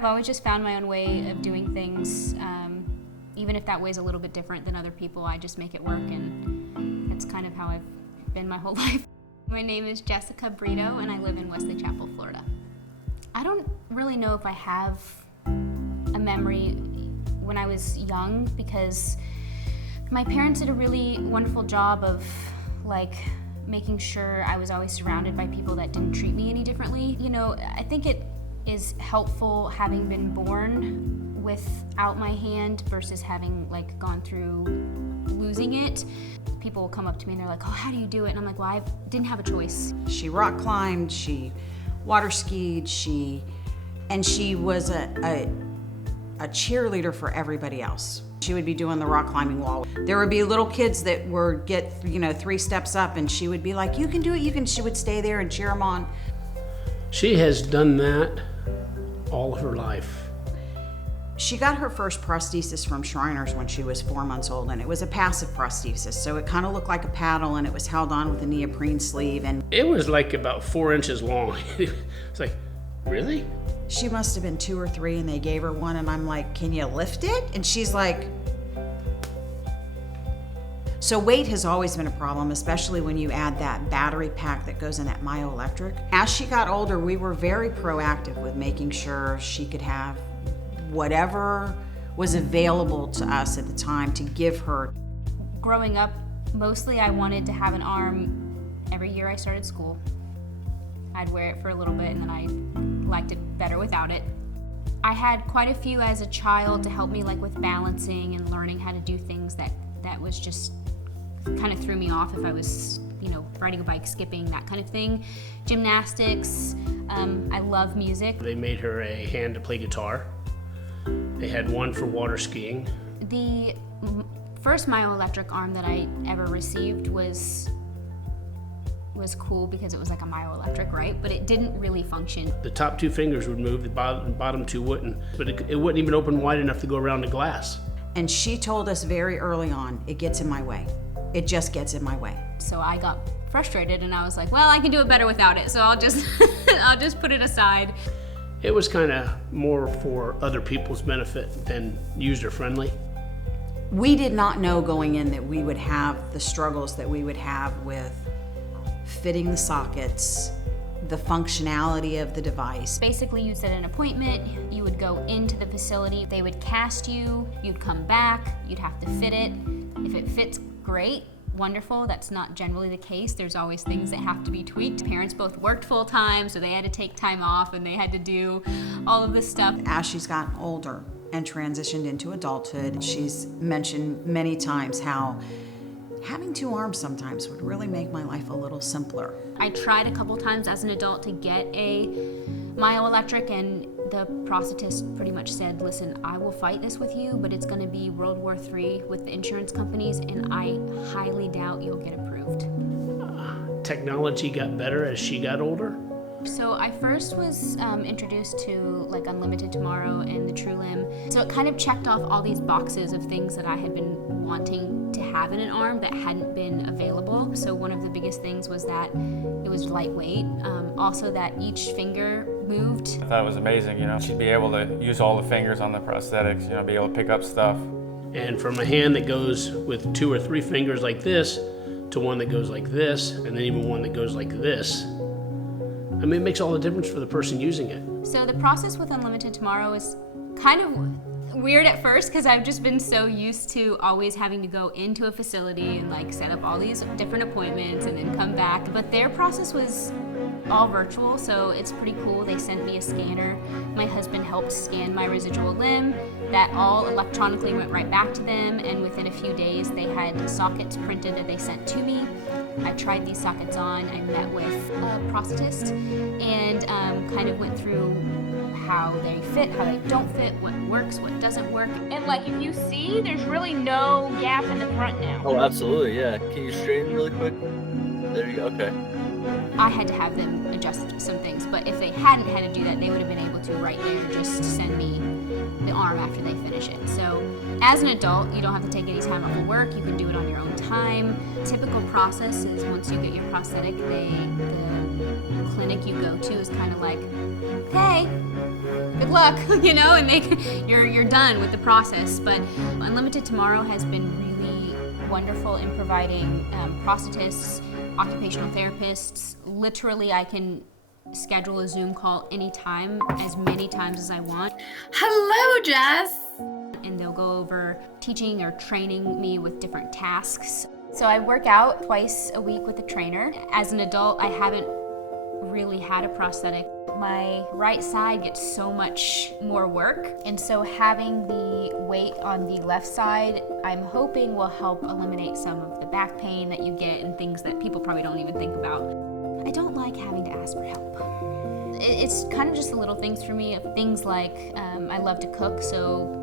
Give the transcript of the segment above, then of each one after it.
I've always just found my own way of doing things, even if that way's a little bit different than other people. I just make it work, and that's kind of how I've been my whole life. My name is Jessica Brito, and I live in Wesley Chapel, Florida. I don't really know if I have a memory when I was young, because my parents did a really wonderful job of making sure I was always surrounded by people that didn't treat me any differently. You know, I think it is helpful having been born without my hand versus having gone through losing it. People will come up to me and they're like, oh, how do you do it? And I'm like, well, I didn't have a choice. She rock climbed, she water skied, and she was a cheerleader for everybody else. She would be doing the rock climbing wall. There would be little kids that would get, 3 steps up, and she would be like, you can do it, She would stay there and cheer them on. She has done that all of her life. She got her first prosthesis from Shriners when she was 4 months old, and it was a passive prosthesis, so it kind of looked like a paddle, and it was held on with a neoprene sleeve. And it was about 4 inches long. It's like, really? She must have been 2 or 3, and they gave her one, and I'm like, can you lift it? And she's like... So weight has always been a problem, especially when you add that battery pack that goes in that myoelectric. As she got older, we were very proactive with making sure she could have whatever was available to us at the time to give her. Growing up, mostly I wanted to have an arm every year I started school. I'd wear it for a little bit, and then I liked it better without it. I had quite a few as a child to help me with balancing and learning how to do things that was just kind of threw me off if I was, riding a bike, skipping, that kind of thing. Gymnastics, I love music. They made her a hand to play guitar. They had one for water skiing. The first myoelectric arm that I ever received was cool because it was like a myoelectric, right? But it didn't really function. The top 2 fingers would move, the bottom 2 wouldn't. But it wouldn't even open wide enough to go around the glass. And she told us very early on, it gets in my way. It just gets in my way. So I got frustrated, and I was like, well, I can do it better without it, so I'll just I'll just put it aside. It was kind of more for other people's benefit than user-friendly. We did not know going in that we would have the struggles that we would have with fitting the sockets, the functionality of the device. Basically, you'd set an appointment, you would go into the facility, they would cast you, you'd come back, you'd have to fit it. If it fits, great, wonderful. That's not generally the case. There's always things that have to be tweaked. Parents both worked full time, so they had to take time off, and they had to do all of this stuff. As she's gotten older and transitioned into adulthood, she's mentioned many times how having 2 arms sometimes would really make my life a little simpler. I tried a couple times as an adult to get a myoelectric, and the prosthetist pretty much said, listen, I will fight this with you, but it's going to be World War III with the insurance companies, and I highly doubt you'll get approved. Technology got better as she got older. So I first was introduced to Unlimited Tomorrow and the True Limb. So it kind of checked off all these boxes of things that I had been wanting to have in an arm that hadn't been available. So one of the biggest things was that it was lightweight. Also that each finger moved. I thought it was amazing, She'd be able to use all the fingers on the prosthetics, be able to pick up stuff. And from a hand that goes with 2 or 3 fingers like this to one that goes like this, and then even one that goes like this. I mean, it makes all the difference for the person using it. So the process with Unlimited Tomorrow is kind of weird at first because I've just been so used to always having to go into a facility and set up all these different appointments and then come back. But their process was all virtual, so it's pretty cool. They sent me a scanner. My husband helped scan my residual limb. That all electronically went right back to them, and within a few days they had sockets printed that they sent to me. I tried these sockets on. I met with a prosthetist and kind of went through how they fit, how they don't fit, what works, what doesn't work. And if you see, there's really no gap in the front now. Oh, absolutely, yeah. Can you straighten really quick? There you go, okay. I had to have them adjust some things, but if they hadn't had to do that, they would have been able to right there just send me the arm after they finish it. So as an adult, you don't have to take any time off of work. You can do it on your own time. Typical process is once you get your prosthetic, the clinic you go to is kind of like, okay, good luck, you know, and you're done with the process. But Unlimited Tomorrow has been really wonderful in providing prosthetists, occupational therapists. Literally, I can schedule a Zoom call anytime, as many times as I want. Hello, Jess. And they'll go over teaching or training me with different tasks. So I work out twice a week with a trainer. As an adult, I haven't really had a prosthetic. My right side gets so much more work, and so having the weight on the left side, I'm hoping will help eliminate some of the back pain that you get and things that people probably don't even think about. I don't like having to ask for help. It's kind of just the little things for me, things like I love to cook, so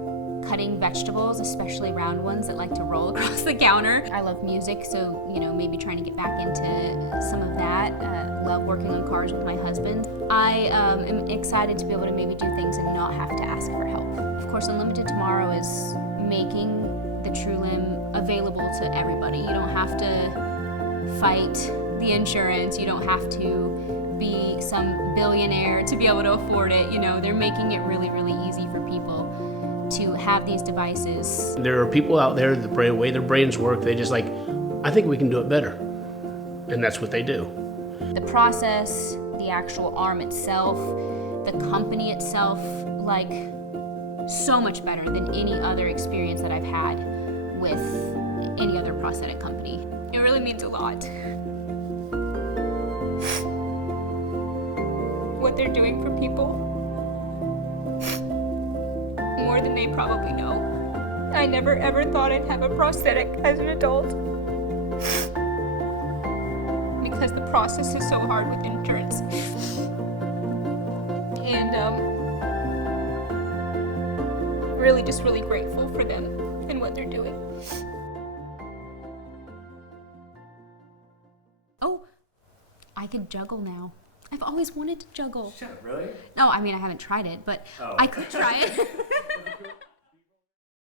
cutting vegetables, especially round ones that like to roll across the counter. I love music, so maybe trying to get back into some of that. Love working on cars with my husband. I am excited to be able to maybe do things and not have to ask for help. Of course, Unlimited Tomorrow is making the True Limb available to everybody. You don't have to fight the insurance. You don't have to be some billionaire to be able to afford it. They're making it really, really easy for people to have these devices. There are people out there, the way their brains work, they just I think we can do it better. And that's what they do. The process, the actual arm itself, the company itself, so much better than any other experience that I've had with any other prosthetic company. It really means a lot. What they're doing for people, more than they probably know. I never ever thought I'd have a prosthetic as an adult because the process is so hard with insurance. And really grateful for them and what they're doing. Oh, I could juggle now. I've always wanted to juggle. Shut up, really? No, I mean, I haven't tried it, but I could try it.